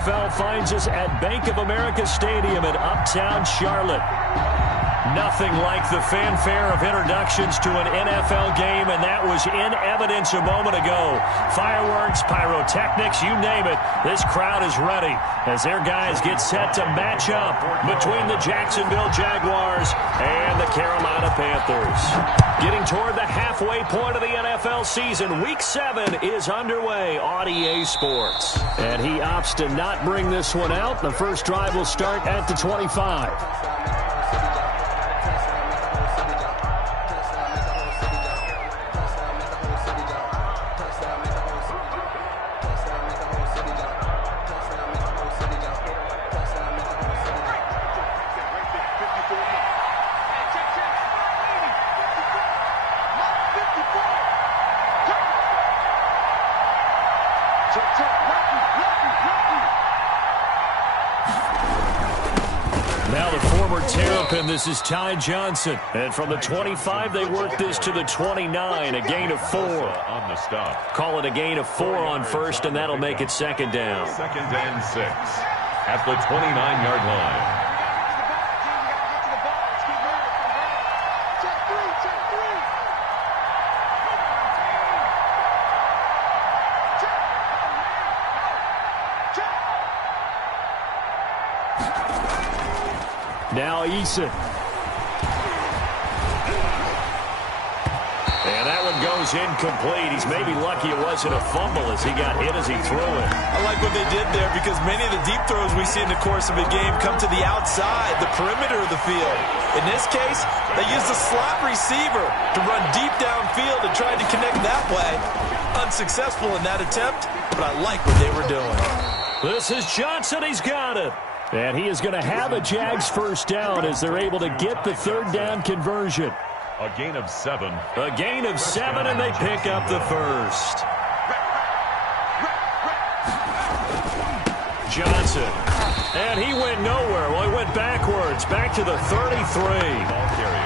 NFL finds us at Bank of America Stadium in Uptown Charlotte. Nothing like the fanfare of introductions to an NFL game, and that was in evidence a moment ago. Fireworks, pyrotechnics, you name it. This crowd is ready as their guys get set to match up between the Jacksonville Jaguars and the Carolina Panthers. Getting toward the halfway point of the NFL season, Week 7 is underway on EA Sports. And he opts to not bring this one out. The first drive will start at the 25. This is Ty Johnson, and from the 25 they work this to the 29, a gain of 4 on the stop. Call it a gain of 4 on first, and that'll make it second down. Second and 6 at the 29-yard line. Now Eason. And that one goes incomplete. He's maybe lucky it wasn't a fumble as he got hit as he threw it. I like what they did there because many of the deep throws we see in the course of a game come to the outside, the perimeter of the field. In this case, they used a slot receiver to run deep downfield and tried to connect that way. Unsuccessful in that attempt, but I like what they were doing. This is Johnson. He's got it. And he is going to have a Jags first down as they're able to get the third down conversion. A gain of 7. A gain of 7, and they pick up the first. Johnson. And he went nowhere. Well, he went backwards, back to the 33.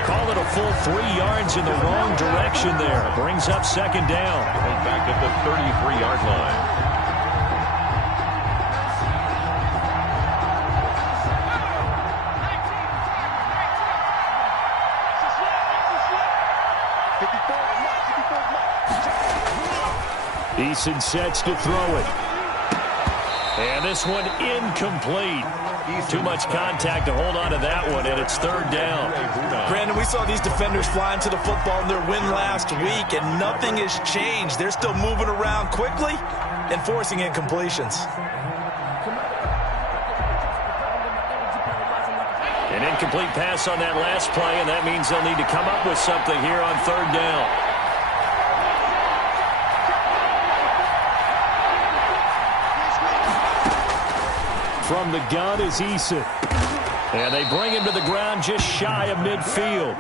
Call it a full 3 yards in the wrong direction there. Brings up second down. Back at the 33-yard line. Eason sets to throw it. And this one incomplete. Too much contact to hold on to that one, and it's third down. Brandon, we saw these defenders fly into the football in their win last week, and nothing has changed. They're still moving around quickly and forcing incompletions. An incomplete pass on that last play, and that means they'll need to come up with something here on third down. From the gun is Eason. And they bring him to the ground just shy of midfield.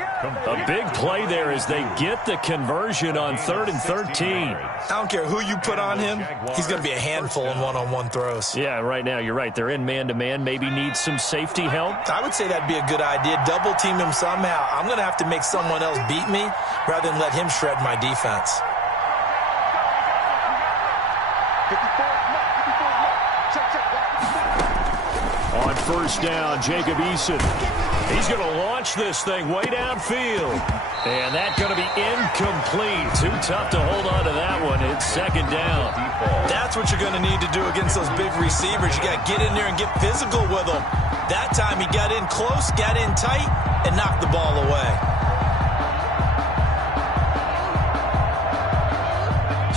A big play there as they get the conversion on 3rd and 13. I don't care who you put on him. He's going to be a handful in one-on-one throws. Yeah, right now, you're right. They're in man-to-man. Maybe need some safety help. I would say that'd be a good idea. Double team him somehow. I'm going to have to make someone else beat me rather than let him shred my defense. On first down, Jacob Eason. He's going to launch this thing way downfield. And that's going to be incomplete. Too tough to hold on to that one. It's second down. That's what you're going to need to do against those big receivers. You got to get in there and get physical with them. That time he got in close, got in tight, and knocked the ball away.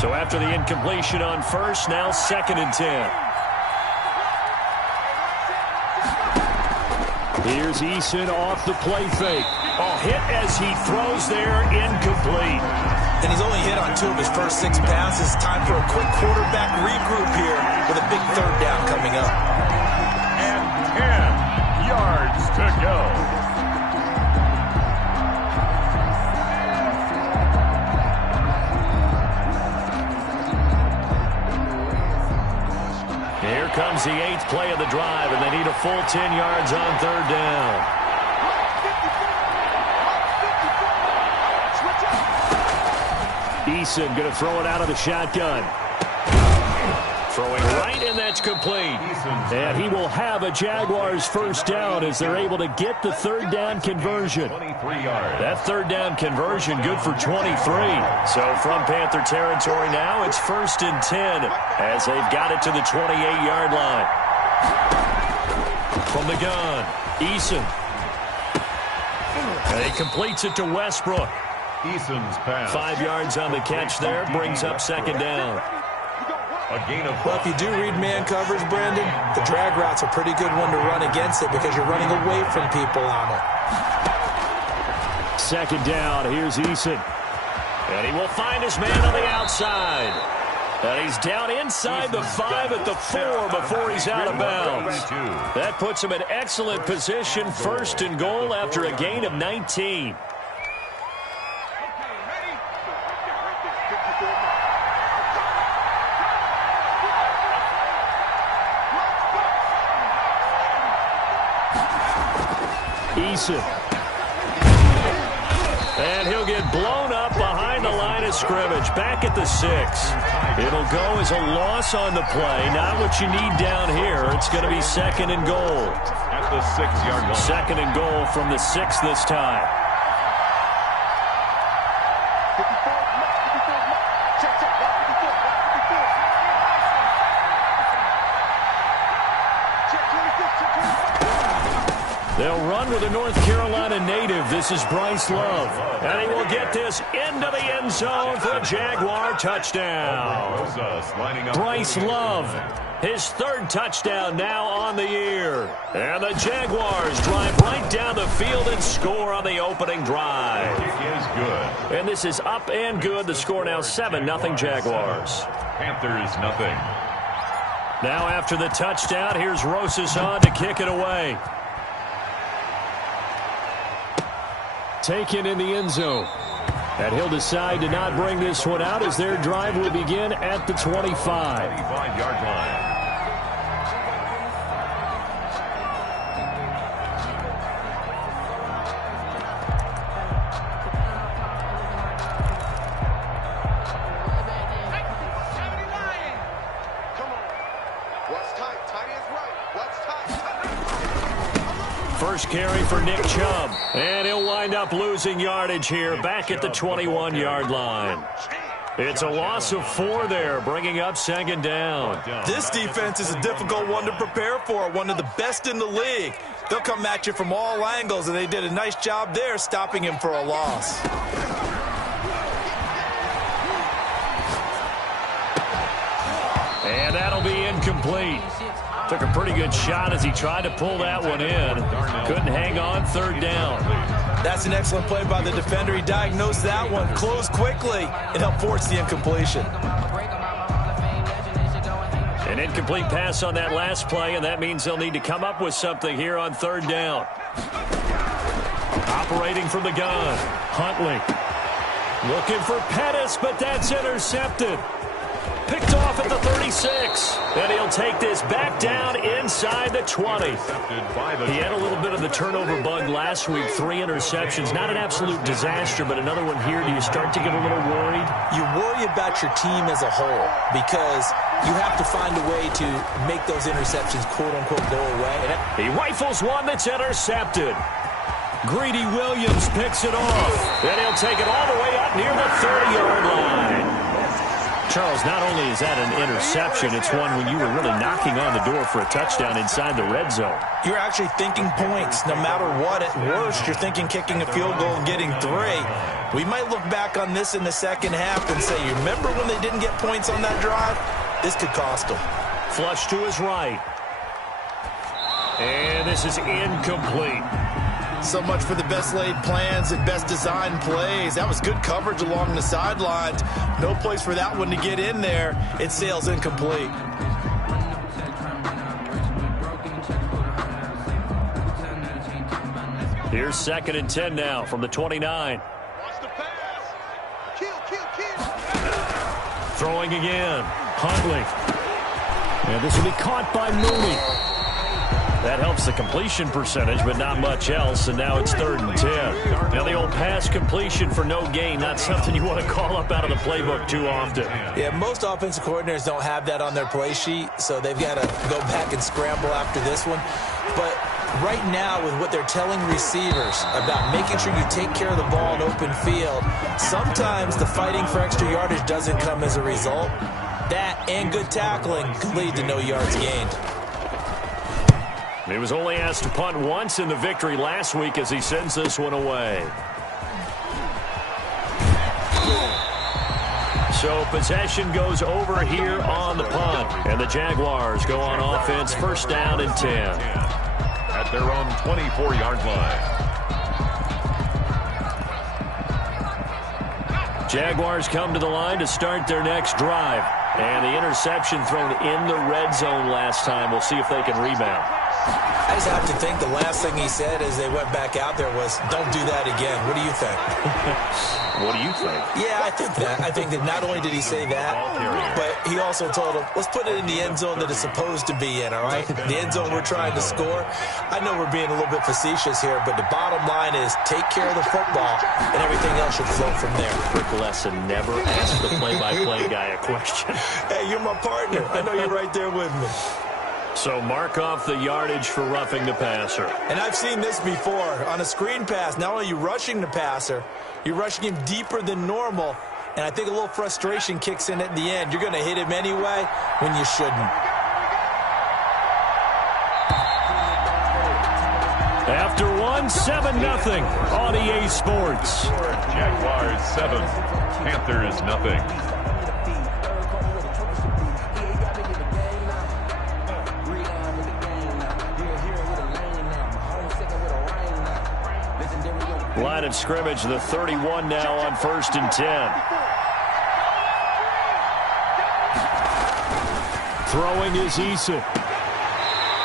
So after the incompletion on first, now 2nd and 10. Here's Eason off the play fake. Oh, hit as he throws there, incomplete. And he's only hit on 2 of his first 6 passes. Time for a quick quarterback regroup here with a big third down coming up. And 10 yards to go. Here comes the 8th play of the drive, and they need a full 10 yards on third down. Eason going to throw it out of the shotgun. Throwing right, and that's complete. And he will have a Jaguars first down as they're able to get the third down conversion. That third down conversion good for 23. So from Panther territory now, it's 1st and 10 as they've got it to the 28-yard line. From the gun, Eason. And he completes it to Westbrook. Eason's pass. 5 yards on the catch there, brings up second down. A gain of 5. Well, if you do read man coverage, Brandon, the drag route's a pretty good one to run against it because you're running away from people on it. Second down, here's Eason. And he will find his man on the outside. And he's down inside the 5 at the 4 before he's out of bounds. That puts him in excellent position, 1st and goal after a gain of 19. Eason. And he'll get blown up behind the line of scrimmage, back at the 6. It'll go as a loss on the play. Not what you need down here. It's going to be 2nd and goal. At the 6-yard line. 2nd and goal from the 6 this time. They'll run with a North Carolina native. This is Bryce Love. And he will get this into the end zone for a Jaguar touchdown. Bryce Love, his 3rd touchdown now on the year. And the Jaguars drive right down the field and score on the opening drive. It is good. And this is up and good. The score now 7-0 Jaguars. Panthers nothing. Now after the touchdown, here's Rosas on to kick it away. Taken in the end zone. And he'll decide to not bring this one out as their drive will begin at the 25. 25-yard line. First carry for Nick Chubb. And he'll wind up losing yardage here back at the 21-yard line. It's a loss of 4 there, bringing up 2nd down. This defense is a difficult one to prepare for, one of the best in the league. They'll come at you from all angles, and they did a nice job there stopping him for a loss. And that'll be incomplete. Took a pretty good shot as he tried to pull that one in. Couldn't hang on, 3rd down. That's an excellent play by the defender. He diagnosed that one, closed quickly, and helped force the incompletion. An incomplete pass on that last play, and that means they'll need to come up with something here on 3rd down. Operating from the gun, Huntley. Looking for Pettis, but that's intercepted. Picked off at the 36. And he'll take this back down inside the 20. He had a little bit of the turnover bug last week. 3 interceptions. Not an absolute disaster, but another one here. Do you start to get a little worried? You worry about your team as a whole because you have to find a way to make those interceptions, quote-unquote, go away. He rifles one that's intercepted. Greedy Williams picks it off. And he'll take it all the way up near the 30-yard line. Charles, not only is that an interception, it's one when you were really knocking on the door for a touchdown inside the red zone. You're actually thinking points. No matter what, at worst, you're thinking kicking a field goal and getting 3. We might look back on this in the second half and say, you remember when they didn't get points on that drive? This could cost them. Flush to his right. And this is incomplete. So much for the best laid plans and best designed plays. That was good coverage along the sidelines. No place for that one to get in there. It sails incomplete. Here's 2nd and 10 now from the 29. Throwing again. Huntley. And this will be caught by Mooney. That helps the completion percentage, but not much else, and now it's 3rd and 10. Now, the old pass completion for no gain, not something you want to call up out of the playbook too often. Yeah, most offensive coordinators don't have that on their play sheet, so they've got to go back and scramble after this one. But right now, with what they're telling receivers about making sure you take care of the ball in open field, sometimes the fighting for extra yardage doesn't come as a result. That and good tackling could lead to no yards gained. He was only asked to punt once in the victory last week as he sends this one away. So possession goes over here on the punt. And the Jaguars go on offense, 1st down and 10. At their own 24-yard line. Jaguars come to the line to start their next drive. And the interception thrown in the red zone last time. We'll see if they can rebound. I just have to think the last thing he said as they went back out there was, don't do that again. What do you think? What do you think? Yeah, I think that. I think that not only did he say that, but he also told him, let's put it in the end zone that it's supposed to be in, all right? The end zone we're trying to score. I know we're being a little bit facetious here, but the bottom line is take care of the football, and everything else should flow from there. Quick lesson, never ask the play-by-play guy a question. Hey, you're my partner. I know you're right there with me. So mark off the yardage for roughing the passer. And I've seen this before. On a screen pass, not only are you rushing the passer, you're rushing him deeper than normal. And I think a little frustration kicks in at the end. You're going to hit him anyway when you shouldn't. After one, 7-0 on EA Sports. Jaguars 7, Panthers nothing. Line of scrimmage, the 31 now on 1st and 10. Throwing is Eason.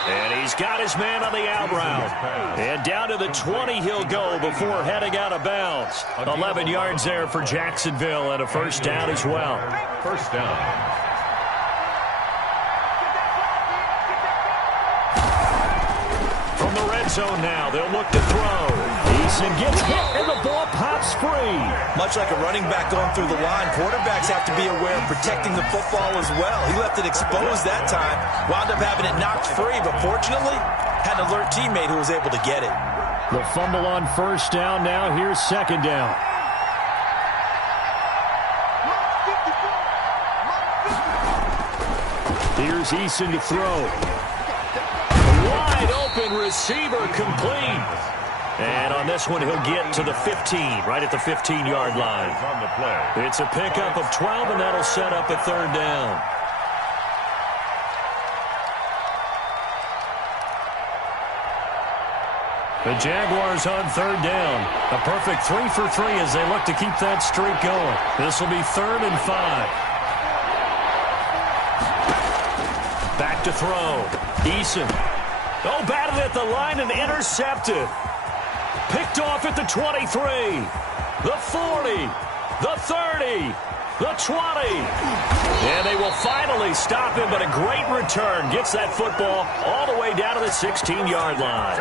And he's got his man on the out route. And down to the 20 he'll go before heading out of bounds. 11 yards there for Jacksonville and a 1st down as well. 1st down. From the red zone now, they'll look to throw. Eason gets hit, and the ball pops free. Much like a running back going through the line, quarterbacks have to be aware of protecting the football as well. He left it exposed that time, wound up having it knocked free, but fortunately, had an alert teammate who was able to get it. The fumble on 1st down now. Here's 2nd down. Here's Eason to throw. Wide open receiver complete. And on this one, he'll get to the 15, right at the 15-yard line. It's a pickup of 12, and that'll set up a 3rd down. The Jaguars on 3rd down. A perfect 3 for 3 as they look to keep that streak going. This will be 3rd and 5. Back to throw. Eason. Oh, batted at the line and intercepted. Picked off at the 23, the 40, the 30, the 20. And they will finally stop him, but a great return. Gets that football all the way down to the 16-yard line.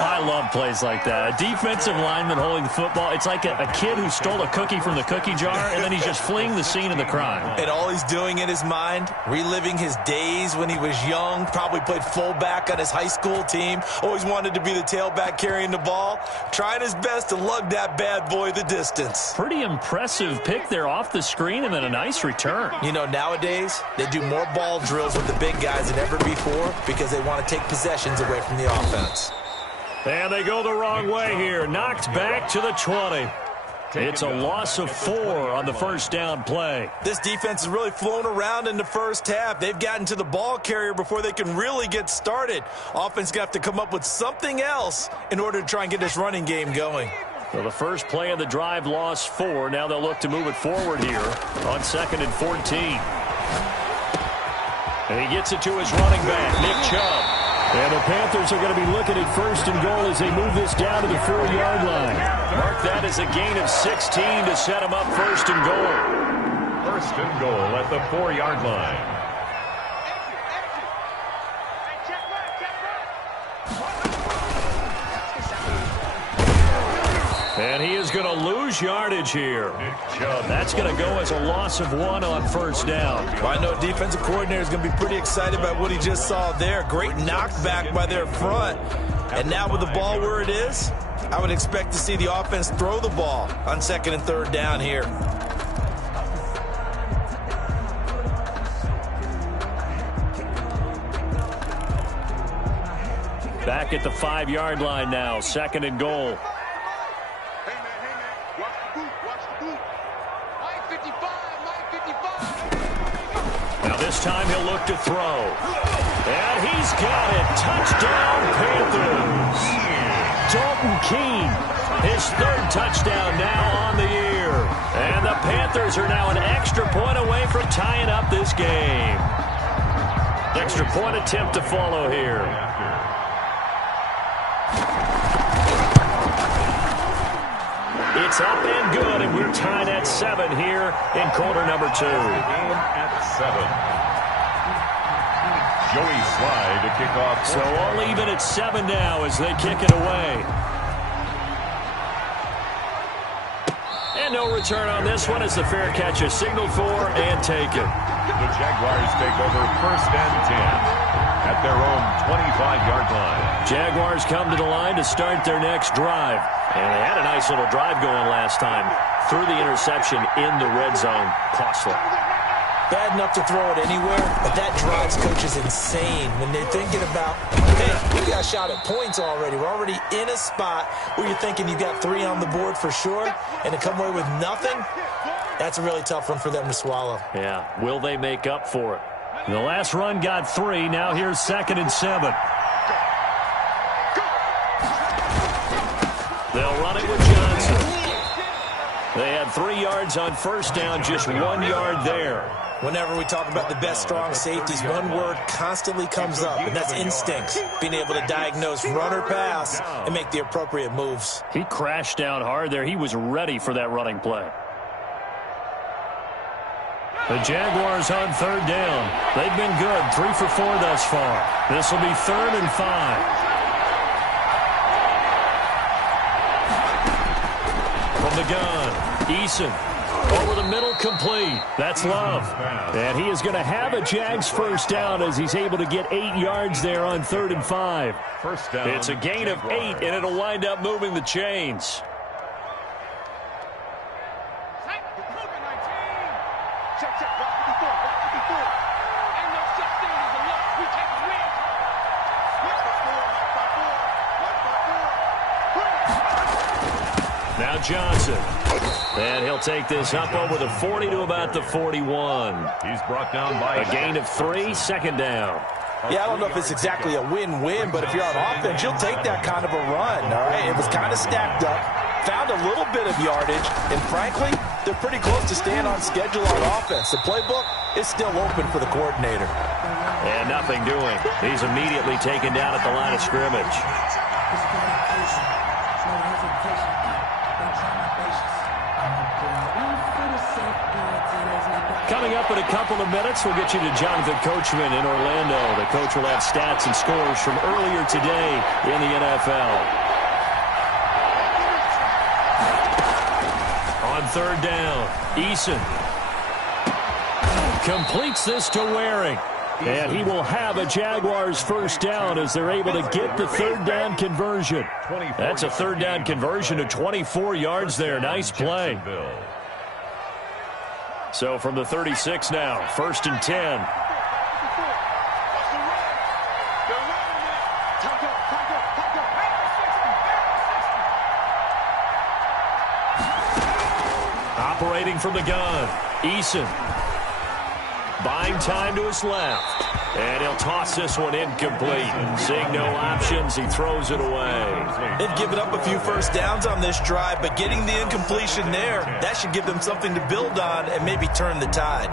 I love plays like that. A defensive lineman holding the football. It's like a kid who stole a cookie from the cookie jar, and then he's just fleeing the scene of the crime. And all he's doing in his mind, reliving his days when he was young, probably played fullback on his high school team, always wanted to be the tailback carrying the ball, trying his best to lug that bad boy the distance. Pretty impressive pick there off the screen, and then a nice return. You know, nowadays, they do more ball drills with the big guys than ever before because they want to take possessions away from the offense. And they go the wrong way here. Knocked back to the 20. It's a loss of 4 on the 1st down play. This defense has really flown around in the first half. They've gotten to the ball carrier before they can really get started. Offense got to come up with something else in order to try and get this running game going. Well, the first play of the drive lost 4. Now they'll look to move it forward here on 2nd and 14. And he gets it to his running back, Nick Chubb. And the Panthers are going to be looking at 1st and goal as they move this down to the 4-yard line. Mark that as a gain of 16 to set them up 1st and goal. 1st and goal at the 4-yard line. And he is going to lose yardage here. That's going to go as a loss of 1 on first down. Well, I know defensive coordinator is going to be pretty excited about what he just saw there. Great knockback by their front. And now with the ball where it is, I would expect to see the offense throw the ball on 2nd and 3rd down here. Back at the 5-yard line now, 2nd and goal. Now this time he'll look to throw. And he's got it. Touchdown, Panthers. Dalton Keene, his 3rd touchdown now on the year. And the Panthers are now an extra point away from tying up this game. Extra point attempt to follow here. It's up and good, and we're tied at 7 here in quarter number 2. Game at 7. Joey Slye to kick off. So all even at 7 now as they kick it away. And no return on this one as the fair catch is signaled for and taken. The Jaguars take over 1st and 10 at their own 25-yard line. Jaguars come to the line to start their next drive. And they had a nice little drive going last time. Threw the interception in the red zone. Costly. Bad enough to throw it anywhere, but that drives coaches insane when they're thinking about, hey, we got shot at points already. We're already in a spot where you're thinking you got 3 on the board for sure, and to come away with nothing, that's a really tough one for them to swallow. Yeah, will they make up for it? The last run got 3. Now here's 2nd and 7. They'll run it with Johnson. They had 3 yards on first down, just 1 yard there. Whenever we talk about the best strong safeties, one word constantly comes up, and that's instincts. Being able to diagnose run or pass and make the appropriate moves. He crashed down hard there. He was ready for that running play. The Jaguars on 3rd down. They've been good, 3 for 4 thus far. This will be 3rd and 5. From the gun, Eason. Over the middle, complete. That's Love. And he is going to have a Jags first down as he's able to get 8 yards there on 3rd and 5. First down. It's a gain of 8, and it'll wind up moving the chains. Now Johnson. And he'll take this up over the 40 to about the 41. He's brought down by a gain of 3, 2nd down. Yeah, I don't know if it's exactly a win-win, but if you're on offense, you'll take that kind of a run, all right? It was kind of stacked up, found a little bit of yardage, and frankly, they're pretty close to staying on schedule on offense. The playbook is still open for the coordinator. And nothing doing. He's immediately taken down at the line of scrimmage. Coming up in a couple of minutes, we'll get you to Jonathan Coachman in Orlando. The coach will have stats and scores from earlier today in the NFL. On 3rd down, Eason completes this to Waring. And he will have a Jaguars first down as they're able to get the 3rd down conversion. That's a 3rd down conversion of 24 yards there. Nice play. So from the 36 now, 1st and 10. Operating from the gun, Eason. Buying time to his left. And he'll toss this one incomplete. Seeing no options, he throws it away. They've given up a few first downs on this drive, but getting the incompletion there, that should give them something to build on and maybe turn the tide.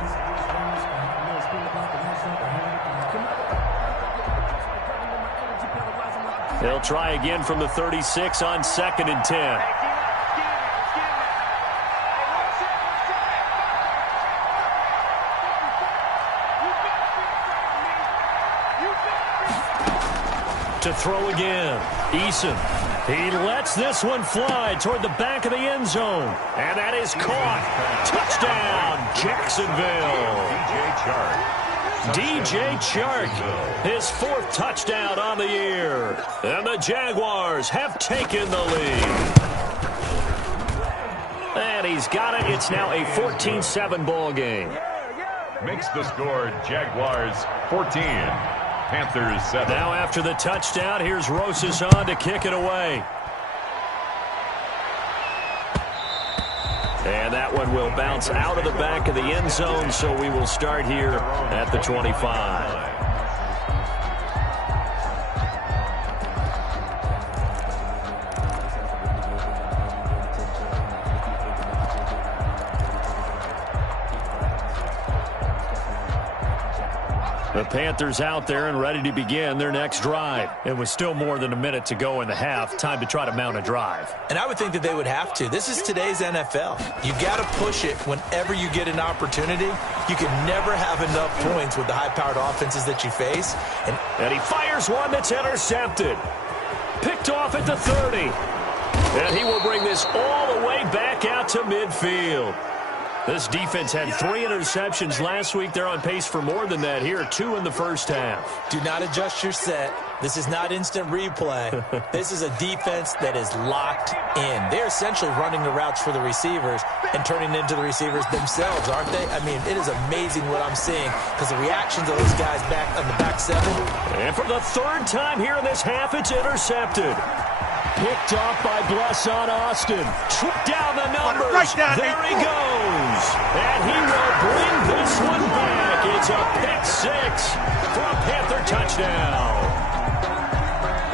They'll try again from the 36 on 2nd and 10. To throw again, Eason. He lets this one fly toward the back of the end zone. And that is caught. Touchdown, Jacksonville. DJ Chark, his 4th touchdown on the year. And the Jaguars have taken the lead. And he's got it. It's now a 14-7 ball game. Makes the score Jaguars 14, Panthers 7. Now after the touchdown, here's Rosas on to kick it away. And that one will bounce out of the back of the end zone, so we will start here at the 25. The Panthers out there and ready to begin their next drive. It was still more than a minute to go in the half. Time to try to mount a drive. And I would think that they would have to. This is today's NFL. You got to push it whenever you get an opportunity. You can never have enough points with the high-powered offenses that you face. And he fires one that's intercepted. Picked off at the 30. And he will bring this all the way back out to midfield. This defense had 3 interceptions last week. They're on pace for more than that here, 2 in the first half. Do not adjust your set. This is not instant replay. This is a defense that is locked in. They're essentially running the routes for the receivers and turning into the receivers themselves, aren't they? I mean, it is amazing what I'm seeing because the reactions of those guys back on the back 7. And for the 3rd time here in this half, it's intercepted. Picked off by Blesson Austin. Down the numbers. There he goes. And he will bring this one back. It's a pick-6 for a Panther touchdown.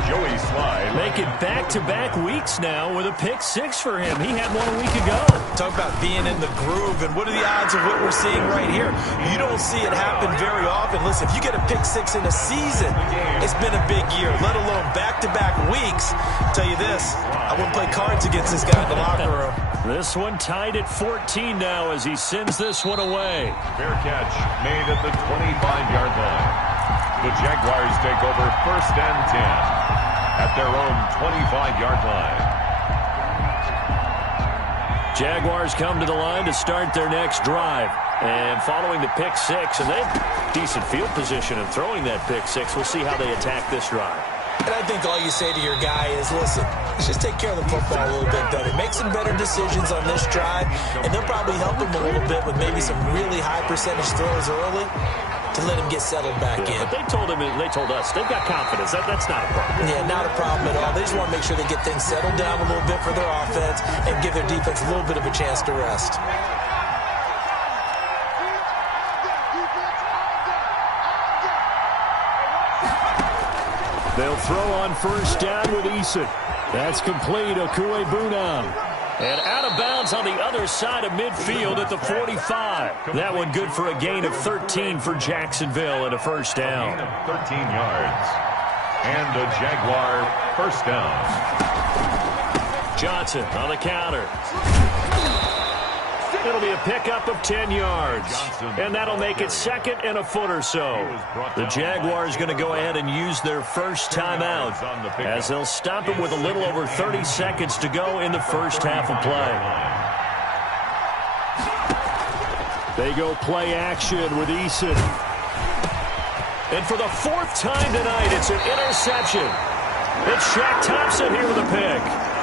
Joey Slide. Making back-to-back weeks now with a pick-6 for him. He had one a week ago. Talk about being in the groove, and what are the odds of what we're seeing right here? You don't see it happen very often. Listen, if you get a pick-6 in a season, it's been a big year, let alone back-to-back weeks. I'll tell you this, I wouldn't play cards against this guy in the locker room. This one tied at 14 now as he sends this one away. Fair catch made at the 25-yard line. The Jaguars take over 1st and 10 at their own 25-yard line. Jaguars come to the line to start their next drive. And following the pick-6, and they have decent field position in throwing that pick-6. We'll see how they attack this drive. And I think all you say to your guy is, listen, let's just take care of the football a little bit better. Make some better decisions on this drive, and they'll probably help him a little bit with maybe some really high percentage throws early to let him get settled back in. But they told us, they've got confidence. That's not a problem. Yeah, not a problem at all. They just want to make sure they get things settled down a little bit for their offense and give their defense a little bit of a chance to rest. They'll throw on 1st down with Eason. That's complete. Okue Bunam. And out of bounds on the other side of midfield at the 45. That one good for a gain of 13 for Jacksonville and a 1st down. 13 yards. And a Jaguar 1st down. Johnson on the counter. It'll be a pickup of 10 yards. And that'll make it 2nd and a foot or so. The Jaguars going to go ahead and use their first timeout as they'll stop it with a little over 30 seconds to go in the first half of play. They go play action with Eason. And for the 4th time tonight, it's an interception. It's Shaq Thompson here with a pick.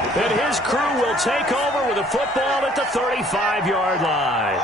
And his crew will take over with a football at the 35-yard line.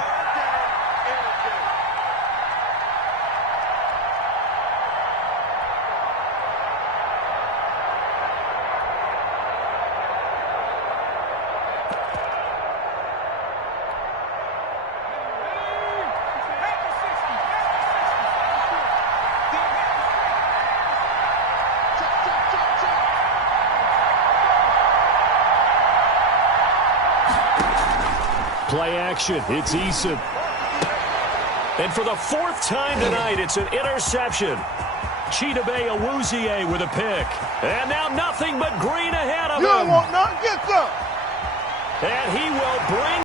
Play action. It's Eason. And for the 4th time tonight, it's an interception. Chidobe Awuzie with a pick. And now nothing but green ahead of him. You don't want nothing. Get some. And he will bring